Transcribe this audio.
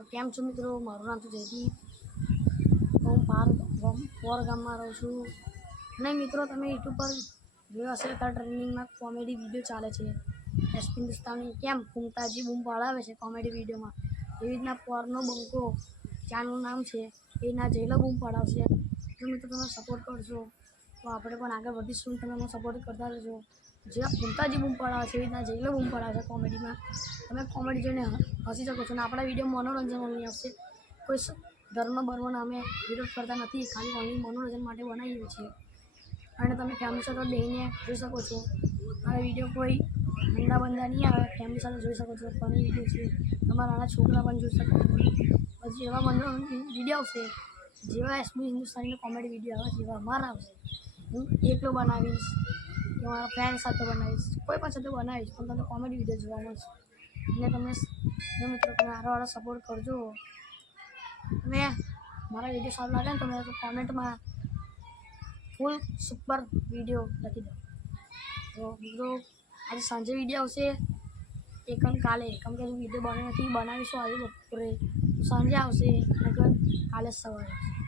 તો કેમ છો મિત્રો? મારું નામ છે જયદીપ. હું પોર ગામમાં રહું છું. અને મિત્રો તમે યુટ્યુબ પર જોયો હશે તો ટ્રેન્ડિંગમાં કોમેડી વિડીયો ચાલે છે. એસપી હિન્દુસ્તાની કેમ ફૂમતાજી બૂમ પાડાવે છે કોમેડી વિડીયોમાં, એવી રીતના પોરનો બંકો ચાનું નામ છે એના જઈલો બૂમ પડાવશે. જો મિત્રો તમે સપોર્ટ કરશો તો આપણે પણ આગળ વધીશું. તમે મને સપોર્ટ કરતા રહેજો. જેવા ફૂમતાજી બૂમ પડાવે છે એવી રીતના જઈલો બૂમ પડાવે છે કોમેડીમાં. તમે કોમેડી જોઈને હસી શકો છો. અને આપણા વિડીયો મનોરંજન only આવશે. કોઈ ધર્મ બર્મનો અમે વિરોધ કરતા નથી, ખાલી ઓનલી મનોરંજન માટે બનાવીએ છીએ. અને તમે ફેમિલી સાથે બેસીને જોઈ શકો છો. મારા વિડીયો કોઈ ઠંડા બંધા નહીં આવે, ફેમિલી સાથે જોઈ શકો છો. ફની વિડીયો છે, તમારા નાના છોકરા પણ જોઈ શકો છો. પછી એવા મનોરંજન વિડીયો આવશે જેવા એસપી હિન્દુસ્તાનીનો કોમેડી વિડીયો આવે જેવા અમારા આવશે. હું એકલો બનાવીશ કે મારા ફ્રેન્ડ સાથે બનાવીશ, કોઈ પણ સાથે બનાવીશ, પણ તમને કોમેડી વિડીયો જોવા મળશે. એટલે તમે જો મિત્રો તમે આરો સપોર્ટ કરજો. તમે મારા વિડીયો સારું લાગે ને તમે કોમેન્ટમાં ફૂલ સુપર વિડીયો લખી દો. તો મિત્રો આજે સાંજે વિડીયો આવશે એકન કાલે, કેમ કે વિડીયો બનાવીશું આજે બપોરે, સાંજે આવશે અને કાલે સવારે આવશે.